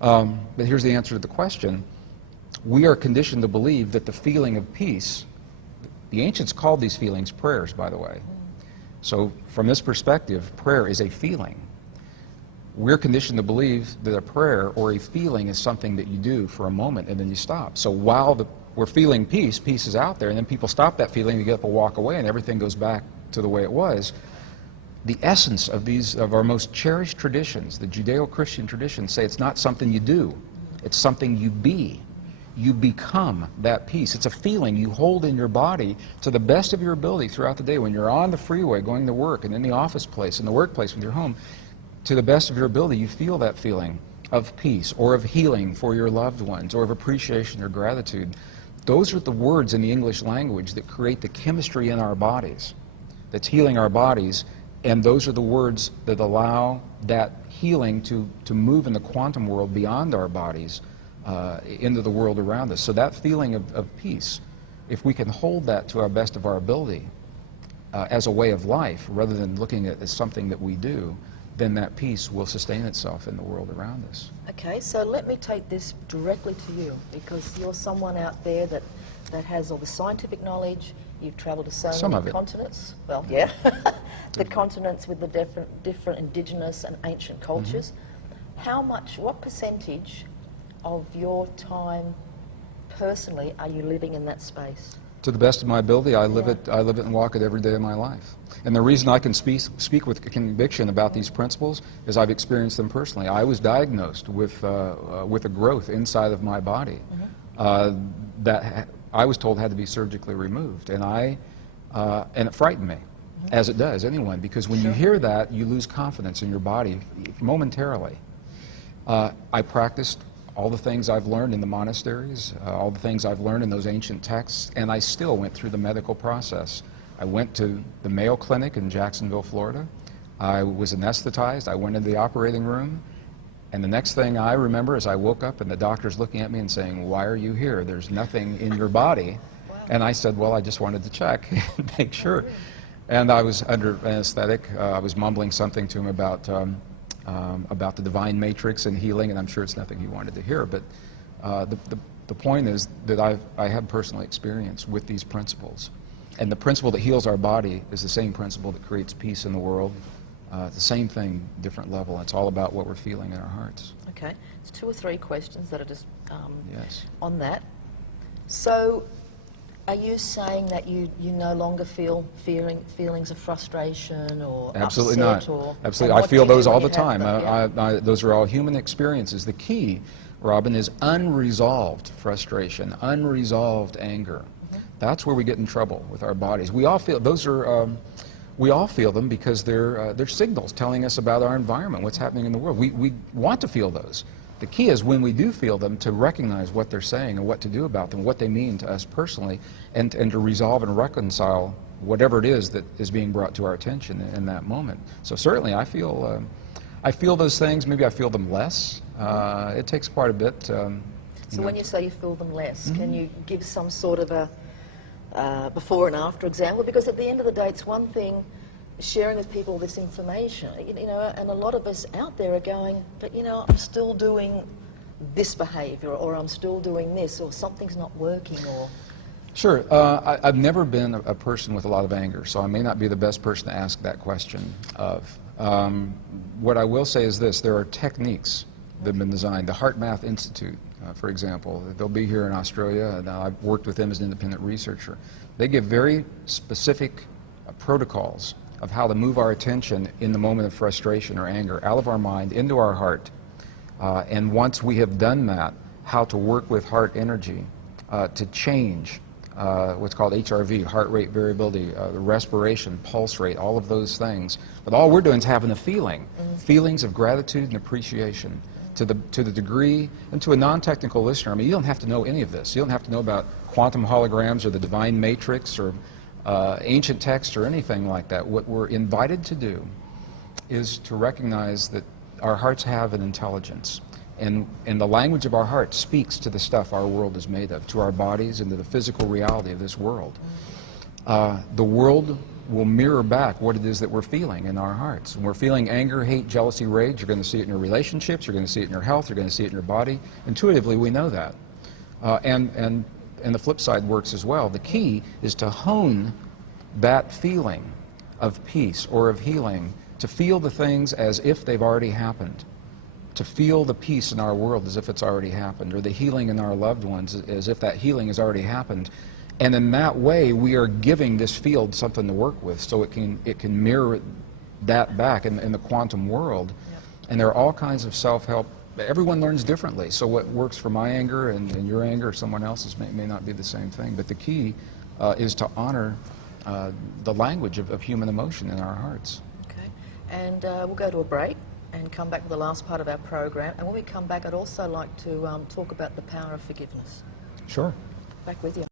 But here's the answer to the question. We are conditioned to believe that the feeling of peace, the ancients called these feelings prayers, by the way. So from this perspective, prayer is a feeling. We're conditioned to believe that a prayer or a feeling is something that you do for a moment and then you stop. So while we're feeling peace, peace is out there, and then people stop that feeling, you get up and walk away, and everything goes back to the way it was. The essence of our most cherished traditions, the Judeo-Christian traditions, say it's not something you do, it's something you be. You become that peace. It's a feeling you hold in your body to the best of your ability throughout the day. When you're on the freeway going to work and in the office place, in the workplace, with your home, to the best of your ability, you feel that feeling of peace or of healing for your loved ones or of appreciation or gratitude. Those are the words in the English language that create the chemistry in our bodies, that's healing our bodies, and those are the words that allow that healing to move in the quantum world beyond our bodies into the world around us. So that feeling of peace, if we can hold that to our best of our ability as a way of life, rather than looking at it as something that we do, then that peace will sustain itself in the world around us. Okay, so let me take this directly to you, because you're someone out there that has all the scientific knowledge. You've travelled to so many continents. Well, yeah, the continents with the different indigenous and ancient cultures. What percentage of your time personally are you living in that space? To the best of my ability, I live it and walk it every day of my life. And the reason I can speak with conviction about these principles is I've experienced them personally. I was diagnosed with a growth inside of my body that I was told had to be surgically removed, and it frightened me, as it does anyone, because when you hear that, you lose confidence in your body momentarily. I practiced all the things I've learned in the monasteries, all the things I've learned in those ancient texts, and I still went through the medical process. I went to the Mayo Clinic in Jacksonville, Florida. I was anesthetized. I went into the operating room, and the next thing I remember is I woke up and the doctor's looking at me and saying, "Why are you here? There's nothing in your body." And I said, "Well, I just wanted to check and make sure." And I was under anesthetic. I was mumbling something to him about the divine matrix and healing, and I'm sure it's nothing he wanted to hear, but the point is that I have personal experience with these principles. And the principle that heals our body is the same principle that creates peace in the world. The same thing, different level. It's all about what we're feeling in our hearts. Okay, it's 2 or 3 questions that are just yes. on that. So, are you saying that you no longer feel feelings of frustration or Absolutely upset? not. Or, absolutely, I feel those all the time. Those are all human experiences. The key, Robyn, is unresolved frustration, unresolved anger. That's where we get in trouble with our bodies. We all feel those are. We all feel them because they're signals telling us about our environment, what's happening in the world. We want to feel those. The key is when we do feel them to recognize what they're saying and what to do about them, what they mean to us personally, and to resolve and reconcile whatever it is that is being brought to our attention in that moment. So certainly I feel those things. Maybe I feel them less. It takes quite a bit. So when you say you feel them less, can you give some sort of a before and after example? Because at the end of the day, it's one thing sharing with people this information, and a lot of us out there are going, but I'm still doing this behavior, or I'm still doing this, or something's not working, or... Sure. I've never been a person with a lot of anger, so I may not be the best person to ask that question of. What I will say is this: there are techniques that have been designed. The Heart Math Institute, for example, they'll be here in Australia, and I've worked with them as an independent researcher. They give very specific protocols of how to move our attention in the moment of frustration or anger out of our mind into our heart. And once we have done that, how to work with heart energy to change what's called HRV, heart rate variability, the respiration, pulse rate, all of those things. But all we're doing is having a feeling, feelings of gratitude and appreciation. To the degree, and to a non-technical listener, I mean, you don't have to know any of this. You don't have to know about quantum holograms or the divine matrix or ancient text or anything like that. What we're invited to do is to recognize that our hearts have an intelligence, and the language of our heart speaks to the stuff our world is made of, to our bodies and to the physical reality of this world. The world will mirror back what it is that we're feeling in our hearts. When we're feeling anger, hate, jealousy, rage, you're going to see it in your relationships, you're going to see it in your health, you're going to see it in your body. Intuitively, we know that. And the flip side works as well. The key is to hone that feeling of peace or of healing, to feel the things as if they've already happened, to feel the peace in our world as if it's already happened, or the healing in our loved ones as if that healing has already happened. And in that way, we are giving this field something to work with, so it can mirror that back in the quantum world. Yep. And there are all kinds of self-help. Everyone learns differently, so what works for my anger and your anger or someone else's may not be the same thing. But the key is to honor the language of human emotion in our hearts. Okay, and we'll go to a break and come back to the last part of our program. And when we come back, I'd also like to talk about the power of forgiveness. Sure. Back with you.